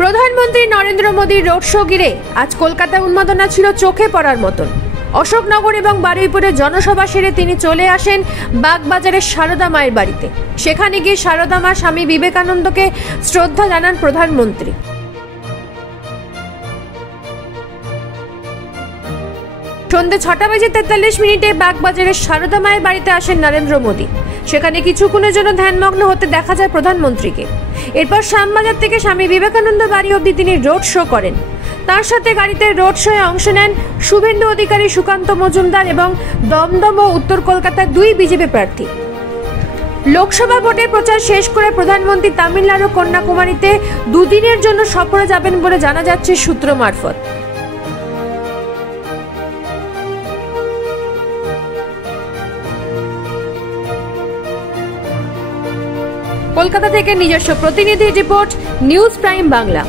প্রধানমন্ত্রী নরেন্দ্র মোদীর road show ঘিরে আজ কলকাতায় উন্মাদনা ছিল চোখে পড়ার মতন। অশোকনগর এবং বারুইপুরে জনসভা সেরে তিনি চলে আসেন বাগবাজারের সারদা মায়ের বাড়িতে। সেখানে গিয়ে সারদা মা স্বামী বিবেকানন্দকে শ্রদ্ধা জানান প্রধানমন্ত্রী। সন্ধ্যে 6:43 বাগবাজারের সারদা মায়ের বাড়িতে আসেন নরেন্দ্র মোদী। সেখানে কিছুক্ষণের জন্য ধ্যানমগ্ন হতে দেখা যায় প্রধানমন্ত্রীকে। এরপর শ্যামবাজার থেকে স্বামী বিবেকানন্দ বাড়ি অবধি তিনি রোড শো করেন। তার সাথে গাড়িতে রোড শোয়ে অংশ নেন শুভেন্দু অধিকারী, সুকান্ত মজুমদার এবং দমদম ও উত্তর কলকাতার 2 বিজেপি প্রার্থী। লোকসভা ভোটের প্রচার শেষ করে প্রধানমন্ত্রী তামিলনাড়ু কন্যাকুমারীতে 2 দিনের জন্য সফরে যাবেন বলে জানা যাচ্ছে সূত্র মারফত। কলকাতা থেকে নিজস্ব প্রতিনিধি রিপোর্ট, নিউজ প্রাইম বাংলা।